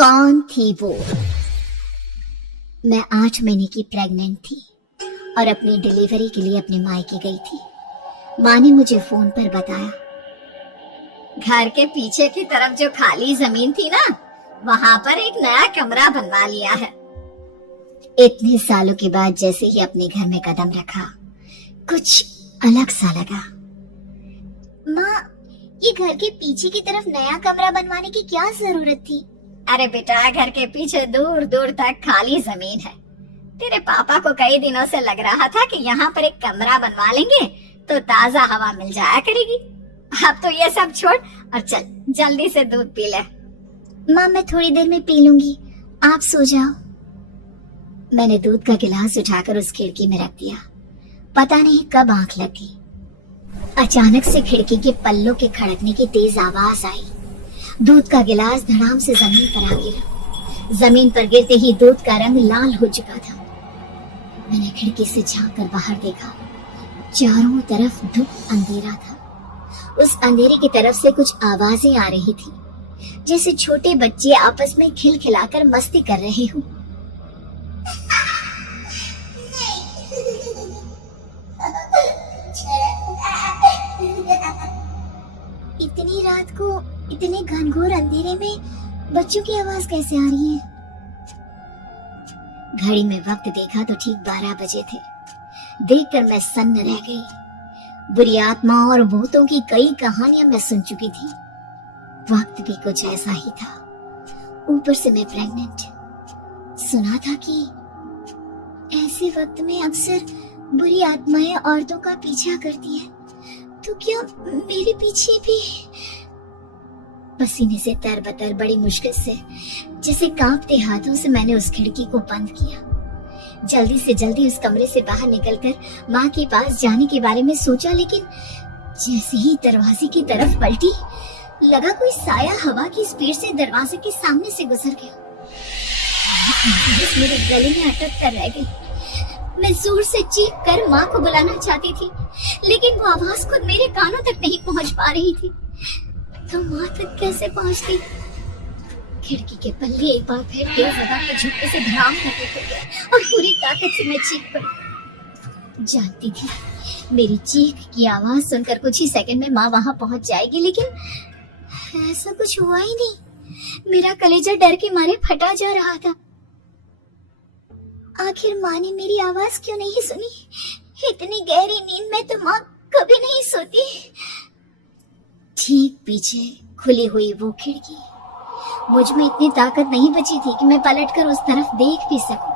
कौन थी वो? मैं 8 महीने की प्रेग्नेंट थी और अपनी डिलीवरी के लिए अपने मायके गई थी। माँ ने मुझे फोन पर बताया, घर के पीछे की तरफ जो खाली जमीन थी ना, वहां पर एक नया कमरा बनवा लिया है। इतने सालों के बाद जैसे ही अपने घर में कदम रखा, कुछ अलग सा लगा। माँ, ये घर के पीछे की तरफ नया कमरा बनवाने की क्या जरूरत थी? अरे बेटा, घर के पीछे दूर दूर तक खाली जमीन है। तेरे पापा को कई दिनों से लग रहा था कि यहाँ पर एक कमरा बनवा लेंगे तो ताजा हवा मिल जाया करेगी। अब तो ये सब छोड़ और चल जल्दी से दूध पी ले। माँ, मैं थोड़ी देर में पी लूंगी, आप सो जाओ। मैंने दूध का गिलास उठाकर उस खिड़की में रख दिया। पता नहीं कब आंख लगी। अचानक से खिड़की के पल्लों के खड़कने की तेज आवाज आई। दूध का गिलास धड़ाम से जमीन पर आ गिरा। जमीन पर गिरते ही दूध का रंग लाल हो चुका था। मैंने खिड़की से झांक कर बाहर देखा। चारों तरफ धुप अंधेरा था। उस अंधेरे की तरफ से कुछ आवाजें आ रही थी, जैसे छोटे बच्चे आपस में खिलखिलाकर मस्ती कर रहे हों। इतनी रात को इतने घनघोर अंधेरे में बच्चों की आवाज कैसे आ रही है? घड़ी में वक्त देखा तो ठीक 12 बजे थे। देखकर मैं सन्न रह गई। बुरी आत्मा और भूतों की कई कहानियां मैं सुन चुकी थी। वक्त भी कुछ ऐसा ही था। ऊपर से मैं प्रेग्नेंट। सुना था कि ऐसे वक्त में अक्सर बुरी आत्माएं औरतों का पीछा करती हैं। तो क्या मेरे पीछे भी? पसीने से तरबतर बड़ी मुश्किल से, जैसे कांपते हाथों से मैंने उस खिड़की को बंद किया। जल्दी से जल्दी उस कमरे से बाहर निकलकर माँ के पास जाने के बारे में सोचा, लेकिन जैसे ही दरवाजे की तरफ पलटी, लगा कोई साया हवा की स्पीड से दरवाजे के सामने से गुजर गया। मेरे गले में अटक कर रह गई। मैं जोर से चीख कर माँ को बुलाना चाहती थी, लेकिन वो आवाज खुद मेरे कानों तक नहीं पहुँच पा रही थी। तो माँ तक कैसे पहुँचती? खिड़की के पल्ले एक बार फिर तेज हवा के झोंके से धड़ाम करके खुल गए और पूरी ताकत से मैं चीख पड़ी। जानती थी मेरी चीख की आवाज सुनकर कुछ ही सेकंड में माँ वहां पहुंच जाएगी, लेकिन ऐसा कुछ हुआ ही नहीं। मेरा कलेजा डर के मारे फटा जा रहा था। आखिर माँ ने मेरी आवाज क्यों नहीं सुनी? इतनी गहरी नींद में तो माँ कभी नहीं सोती। ठीक पीछे खुली हुई वो खिड़की। मुझ में इतनी ताकत नहीं बची थी कि मैं पलटकर उस तरफ देख भी सकूं।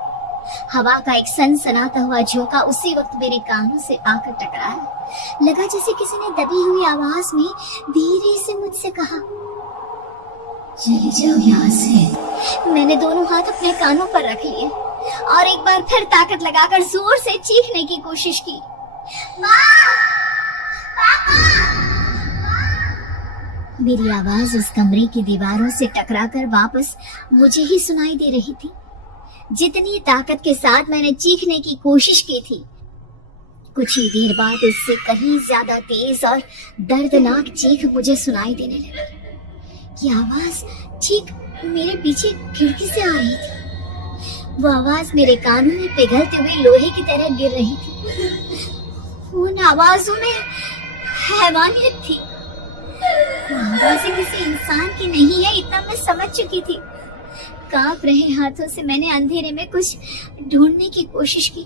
हवा का एक सनसनाता हुआ झोंका उसी वक्त मेरे कानों से आकर टकराया। लगा जैसे किसी ने दबी हुई आवाज में धीरे से मुझसे कहा, चली जाओ यहाँ से। मैंने दोनों हाथ अपने कानों पर रख लिए और एक बार फिर ताकत लगाकर जोर से चीखने की कोशिश की। मेरी आवाज उस कमरे की दीवारों से टकराकर वापस मुझे ही सुनाई दे रही थी। जितनी ताकत के साथ मैंने चीखने की कोशिश की थी, कुछ ही देर बाद उससे कहीं ज्यादा तेज और दर्दनाक चीख मुझे सुनाई देने लगी। ये आवाज ठीक मेरे पीछे खिड़की से आ रही थी। वो आवाज मेरे कानों में पिघलते हुए लोहे की तरह गिर रही थी। उन आवाजों में हैवानियत थी। आवाजें किसी इंसान की नहीं है, इतना मैं समझ चुकी थी। कांप रहे हाथों से मैंने अंधेरे में कुछ ढूंढने की कोशिश की।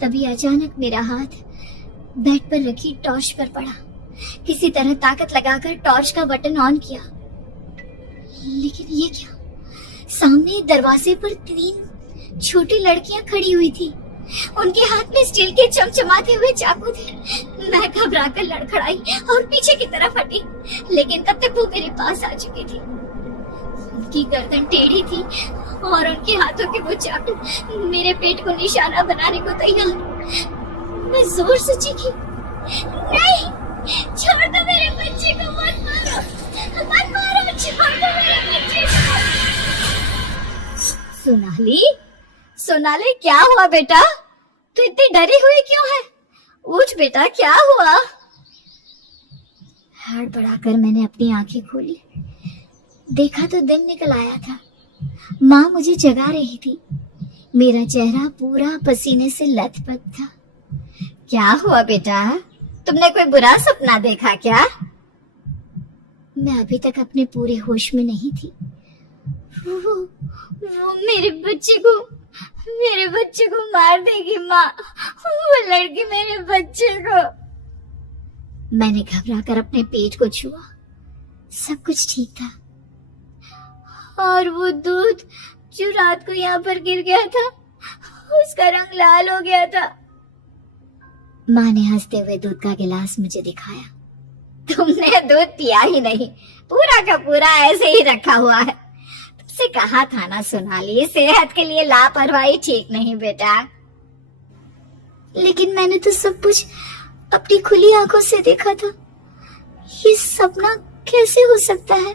तभी अचानक मेरा हाथ बेड पर रखी टॉर्च पर पड़ा। किसी तरह ताकत लगाकर टॉर्च का बटन ऑन किया, लेकिन ये क्या? सामने दरवाजे पर 3 छोटी लड़कियां खड़ी हुई थी। उनके हाथ में स्टील के चमचमाते हुए चाकू थे। मैं घबराकर लड़खड़ाई और पीछे की तरफ हटी, लेकिन तब तक वो मेरे पास आ चुकी थी। उनकी गर्दन टेढ़ी थी और उनके हाथों के वो चाकू मेरे पेट को निशाना बनाने को तैयार। मैं जोर से चीखी, नहीं, छोड़ दो मेरे बच्चे को, मत मारो, मत मारो, छोड़ दो मेरे बच्चे को। सोनाली, क्या हुआ बेटा? तू इतनी डरी हुई क्यों है? उठ बेटा, क्या हुआ? हड़बड़ाकर मैंने अपनी आंखें खोली। देखा तो दिन निकल आया था। माँ मुझे जगा रही थी। मेरा चेहरा पूरा पसीने से लथपथ था। क्या हुआ बेटा, तुमने कोई बुरा सपना देखा क्या? मैं अभी तक अपने पूरे होश में नहीं थी। वो मेरे बच्चे को मार देगी माँ। वो लड़की मेरे बच्चे को। मैंने घबरा कर अपने पेट को छुआ। सब कुछ ठीक था। और वो दूध जो रात को यहाँ पर गिर गया था, उसका रंग लाल हो गया था। माँ ने हंसते हुए दूध का गिलास मुझे दिखाया। तुमने दूध पिया ही नहीं, पूरा का पूरा ऐसे ही रखा हुआ है। तुमसे कहा था ना सोनाली, सेहत के लिए लापरवाही ठीक नहीं बेटा। लेकिन मैंने तो सब कुछ अपनी खुली आंखों से देखा था। ये सपना कैसे हो सकता है?